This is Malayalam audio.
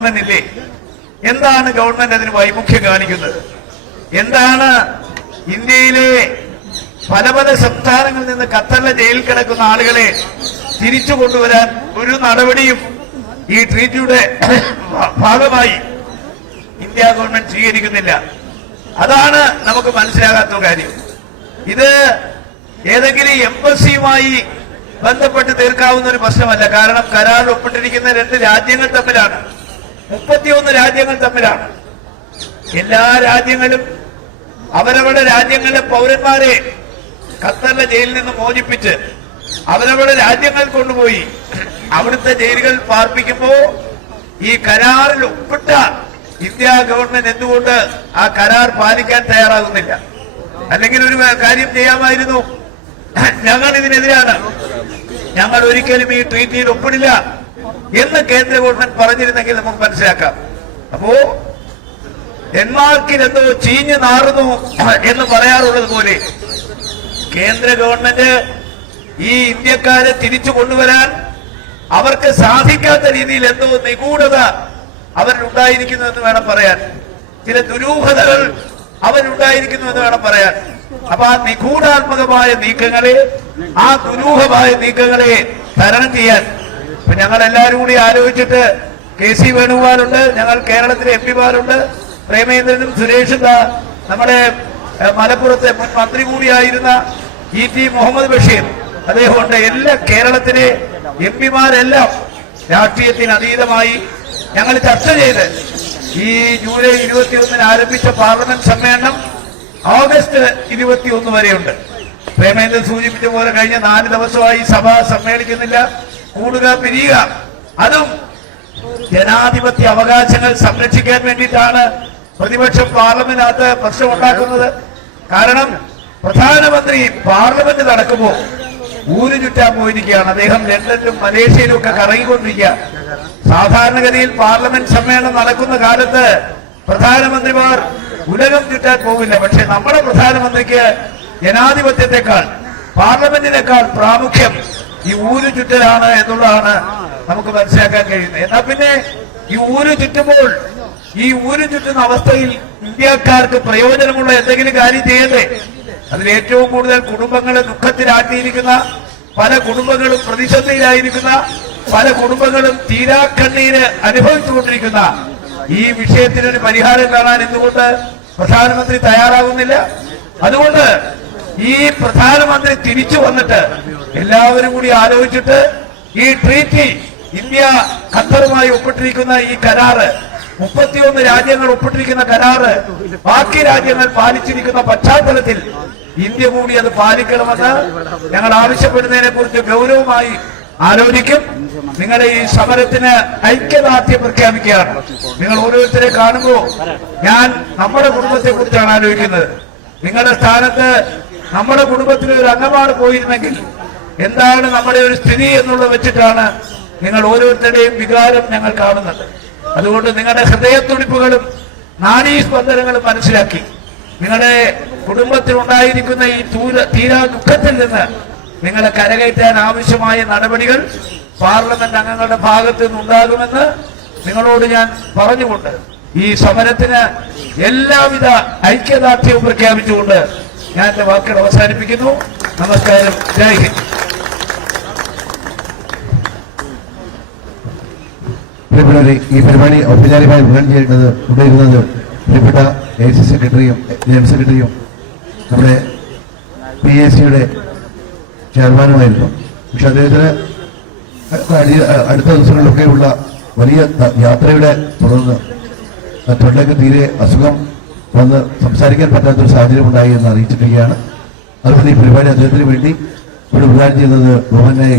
ഗവൺമെന്റില്ലേ? എന്താണ് ഗവൺമെന്റ് അതിന് വൈമുഖ്യം കാണിക്കുന്നത്? എന്താണ് ഇന്ത്യയിലെ പല പല സംസ്ഥാനങ്ങളിൽ നിന്ന് ഖത്തറിലെ ജയിലിൽ കിടക്കുന്ന ആളുകളെ തിരിച്ചു കൊണ്ടുവരാൻ ഒരു നടപടിയും ഈ ട്രീറ്റിയുടെ ഭാഗമായി ഇന്ത്യ ഗവൺമെന്റ് സ്വീകരിക്കുന്നില്ല? അതാണ് നമുക്ക് മനസ്സിലാകാത്ത കാര്യം. ഇത് ഏതെങ്കിലും എംബസിയുമായി ബന്ധപ്പെട്ട് തീർക്കാവുന്ന ഒരു പ്രശ്നമല്ല. കാരണം കരാറിൽ ഒപ്പിട്ടിരിക്കുന്ന 2 രാജ്യങ്ങൾ തമ്മിലാണ്, 31 രാജ്യങ്ങൾ തമ്മിലാണ്. എല്ലാ രാജ്യങ്ങളും അവരവരുടെ രാജ്യങ്ങളിലെ പൗരന്മാരെ ഖത്തറിലെ ജയിലിൽ നിന്ന് മോചിപ്പിച്ച് അവരവരുടെ രാജ്യങ്ങൾ കൊണ്ടുപോയി അവിടുത്തെ ജയിലുകൾ പാർപ്പിക്കുമ്പോ ഈ കരാറിൽ ഒപ്പിട്ട ഇന്ത്യ ഗവൺമെന്റ് എന്തുകൊണ്ട് ആ കരാർ പാലിക്കാൻ തയ്യാറാകുന്നില്ല? അല്ലെങ്കിൽ ഒരു കാര്യം ചെയ്യാമായിരുന്നു, ഞങ്ങൾ ഇതിനെതിരാണ്, ഞങ്ങൾ ഒരിക്കലും ഈ ട്രീറ്റിയിൽ ഒപ്പിടില്ല എന്ന് കേന്ദ്ര ഗവൺമെന്റ് പറഞ്ഞിരുന്നെങ്കിൽ നമുക്ക് മനസ്സിലാക്കാം. അപ്പോ ഡെൻമാർക്കിൽ എന്തോ ചീഞ്ഞു നാറുന്നു എന്ന് പറയാറുള്ളത് പോലെ കേന്ദ്ര ഗവൺമെന്റ് ഈ ഇന്ത്യക്കാരെ തിരിച്ചു കൊണ്ടുവരാൻ അവർക്ക് സാധിക്കാത്ത രീതിയിൽ എന്തോ നിഗൂഢത അവരിലുണ്ടായിരിക്കുന്നു എന്ന് വേണം പറയാൻ. ചില ദുരൂഹതകൾ അവരുണ്ടായിരിക്കുന്നു എന്ന് വേണം പറയാൻ. അപ്പൊ ആ നിഗൂഢാത്മകമായ നീക്കങ്ങളെ, ആ ദുരൂഹമായ നീക്കങ്ങളെ തരണം ചെയ്യാൻ ഇപ്പൊ ഞങ്ങൾ എല്ലാവരും കൂടി ആലോചിച്ചിട്ട് KC വേണുഗോപാലുണ്ട്, ഞങ്ങൾ കേരളത്തിലെ MP-മാരുണ്ട്, പ്രേമേന്ദ്രനും സുരേഷും, നമ്മുടെ മലപ്പുറത്തെ മുൻ മന്ത്രി കൂടിയായിരുന്ന ET മുഹമ്മദ് ബഷീർ അദ്ദേഹമുണ്ട്. എല്ലാ കേരളത്തിലെ MP-മാരെല്ലാം രാഷ്ട്രീയത്തിന് അതീതമായി ഞങ്ങൾ ചർച്ച ചെയ്ത് ഈ ജൂലൈ 21 ആരംഭിച്ച പാർലമെന്റ് സമ്മേളനം ഓഗസ്റ്റ് 21 വരെയുണ്ട്. പ്രേമേന്ദ്രൻ സൂചിപ്പിച്ച പോലെ കഴിഞ്ഞ 4 ദിവസമായി സഭ സമ്മേളിക്കുന്നില്ല, കൂടുക പിരിയുക. അതും ജനാധിപത്യ അവകാശങ്ങൾ സംരക്ഷിക്കാൻ വേണ്ടിയിട്ടാണ് പ്രതിപക്ഷം പാർലമെന്റിനകത്ത് പ്രശ്നമുണ്ടാക്കുന്നത്. കാരണം പ്രധാനമന്ത്രി പാർലമെന്റ് നടക്കുമ്പോൾ ഊരു ചുറ്റാൻ പോയിരിക്കുകയാണ്. അദ്ദേഹം ലണ്ടനിലും മലേഷ്യയിലും ഒക്കെ കറങ്ങിക്കൊണ്ടിരിക്കുക. സാധാരണഗതിയിൽ പാർലമെന്റ് സമ്മേളനം നടക്കുന്ന കാലത്ത് പ്രധാനമന്ത്രിമാർ ഉലകം ചുറ്റാൻ പോകില്ല. പക്ഷെ നമ്മുടെ പ്രധാനമന്ത്രിക്ക് ജനാധിപത്യത്തെക്കാൾ പാർലമെന്റിനേക്കാൾ പ്രാമുഖ്യം ഈ ഊരു ചുറ്റലാണ് എന്നുള്ളതാണ് നമുക്ക് മനസ്സിലാക്കാൻ കഴിയുന്നത്. എന്നാൽ പിന്നെ ഈ ഊരു ചുറ്റുമ്പോൾ ഈ ഊരു ചുറ്റുന്ന അവസ്ഥയിൽ ഇന്ത്യക്കാർക്ക് പ്രയോജനമുള്ള എന്തെങ്കിലും കാര്യം ചെയ്യണ്ടേ? അതിൽ ഏറ്റവും കൂടുതൽ കുടുംബങ്ങളെ ദുഃഖത്തിലാട്ടിയിരിക്കുന്ന, പല കുടുംബങ്ങളും പ്രതിസന്ധിയിലായിരിക്കുന്ന, പല കുടുംബങ്ങളും തീരാക്കണ്ണീര് അനുഭവിച്ചുകൊണ്ടിരിക്കുന്ന ഈ വിഷയത്തിനൊരു പരിഹാരം കാണാൻ എന്തുകൊണ്ട് പ്രധാനമന്ത്രി തയ്യാറാകുന്നില്ല? അതുകൊണ്ട് ഈ പ്രധാനമന്ത്രി തിരിച്ചു വന്നിട്ട് എല്ലാവരും കൂടി ആലോചിച്ചിട്ട് ഈ ട്രീറ്റി, ഇന്ത്യ ഖത്തറുമായി ഒപ്പിട്ടിരിക്കുന്ന ഈ കരാറ്, 31 രാജ്യങ്ങൾ ഒപ്പിട്ടിരിക്കുന്ന കരാറ് ബാക്കി രാജ്യങ്ങൾ പാലിച്ചിരിക്കുന്ന പശ്ചാത്തലത്തിൽ ഇന്ത്യ കൂടി അത് പാലിക്കണമെന്ന് ഞങ്ങൾ ആവശ്യപ്പെടുന്നതിനെ കുറിച്ച് ഗൗരവമായി ആലോചിക്കും. നിങ്ങളുടെ ഈ സമരത്തിന് ഐക്യദാർഢ്യം പ്രഖ്യാപിക്കുകയാണ്. നിങ്ങൾ ഓരോരുത്തരെ കാണുമ്പോൾ ഞാൻ നമ്മുടെ കുടുംബത്തെ കുറിച്ചാണ് ആലോചിക്കുന്നത്. നിങ്ങളുടെ സ്ഥാനത്ത് നമ്മുടെ കുടുംബത്തിലെ ഒരു അംഗമാണ് പോയിരുന്നെങ്കിൽ എന്താണ് നമ്മുടെ ഒരു സ്ഥിതി എന്നുള്ളത് വെച്ചിട്ടാണ് നിങ്ങൾ ഓരോരുത്തരുടെയും വികാരം ഞങ്ങൾ കാണുന്നത്. അതുകൊണ്ട് നിങ്ങളുടെ ഹൃദയത്തുടിപ്പുകളും നാഡീസ്പന്ദനങ്ങളും മനസ്സിലാക്കി നിങ്ങളുടെ കുടുംബത്തിലുണ്ടായിരിക്കുന്ന ഈ തീരാ ദുഃഖത്തിൽ നിന്ന് നിങ്ങളെ കരകയറ്റാൻ ആവശ്യമായ നടപടികൾ പാർലമെന്റ് അംഗങ്ങളുടെ ഭാഗത്തു നിന്നുണ്ടാകുമെന്ന് നിങ്ങളോട് ഞാൻ പറഞ്ഞുകൊണ്ട് ഈ സമരത്തിന് എല്ലാവിധ ഐക്യദാർഢ്യവും പ്രഖ്യാപിച്ചുകൊണ്ട് ഞാൻ എന്റെ വാക്കുകൾ അവസാനിപ്പിക്കുന്നു. നമസ്കാരം. ജയ് ഹിന്ദ്. ഈ പരിപാടി ഔപചാരികമായി ഉദ്ഘാടനം കൊണ്ടുവരുന്നത് പ്രിയപ്പെട്ട AC സെക്രട്ടറിയും ജനറൽ സെക്രട്ടറിയും നമ്മുടെ PAC-യുടെ ചെയർമാനുമായിരുന്നു. പക്ഷെ അദ്ദേഹത്തിന് അടുത്ത ദിവസങ്ങളിലൊക്കെ ഉള്ള വലിയ യാത്രയുടെ തുടർന്ന് തൊണ്ടയ്ക്ക് തീരെ അസുഖം വന്ന് സംസാരിക്കാൻ പറ്റാത്തൊരു സാഹചര്യം ഉണ്ടായി എന്ന് അറിയിച്ചിരിക്കുകയാണ്. അതുകൊണ്ട് ഈ പരിപാടി അദ്ദേഹത്തിന് വേണ്ടി ഇവിടെ ഉദ്ഘാടനം ചെയ്യുന്നത് ബഹുമാന്യനായ